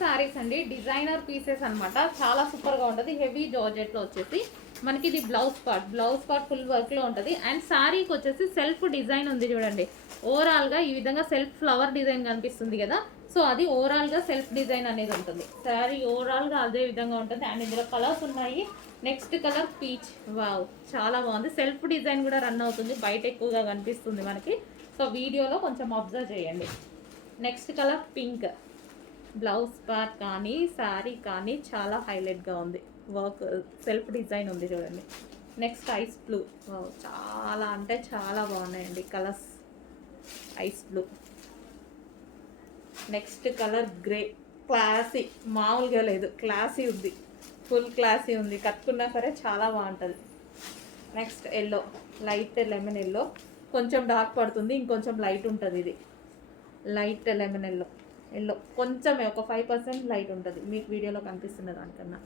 సారీస్ అండి, designer pieces అనమాట. చాలా సూపర్గా ఉంటుంది. హెవీ జార్జెట్లో వచ్చేసి మనకి ఇది బ్లౌజ్ పార్ట్ ఫుల్ వర్క్లో ఉంటుంది. అండ్ శారీకి వచ్చేసి సెల్ఫ్ డిజైన్ ఉంది చూడండి. ఓవరాల్గా ఈ విధంగా సెల్ఫ్ ఫ్లవర్ డిజైన్ కనిపిస్తుంది కదా, సో అది ఓవరాల్గా సెల్ఫ్ డిజైన్ అనేది ఉంటుంది. శారీ ఓవరాల్గా అదే విధంగా ఉంటుంది. అండ్ ఇందులో కలర్స్ ఉన్నాయి. Next colour peach. వావ్, చాలా బాగుంది. సెల్ఫ్ డిజైన్ కూడా రన్ అవుతుంది, బయట ఎక్కువగా కనిపిస్తుంది మనకి. సో వీడియోలో కొంచెం అబ్జర్వ్ చేయండి. Next colour pink. Blouse part కానీ శారీ కానీ చాలా హైలైట్గా ఉంది. వర్క్ సెల్ఫ్ డిజైన్ ఉంది చూడండి. Next ice blue. చాలా అంటే చాలా బాగున్నాయండి colours. Ice blue. Next colour grey. Classy, మామూలుగా లేదు, క్లాసీ ఉంది, ఫుల్ క్లాసీ ఉంది. కట్టుకున్నా సరే చాలా బాగుంటుంది. Next yellow, light lemon yellow. కొంచెం డార్క్ పడుతుంది, ఇంకొంచెం లైట్ ఉంటుంది. ఇది లైట్ లెమన్ ఎల్లో కొంచెమే, ఒక 5% లైట్ ఉంటుంది మీకు వీడియోలో కనిపిస్తున్న దానికన్నా.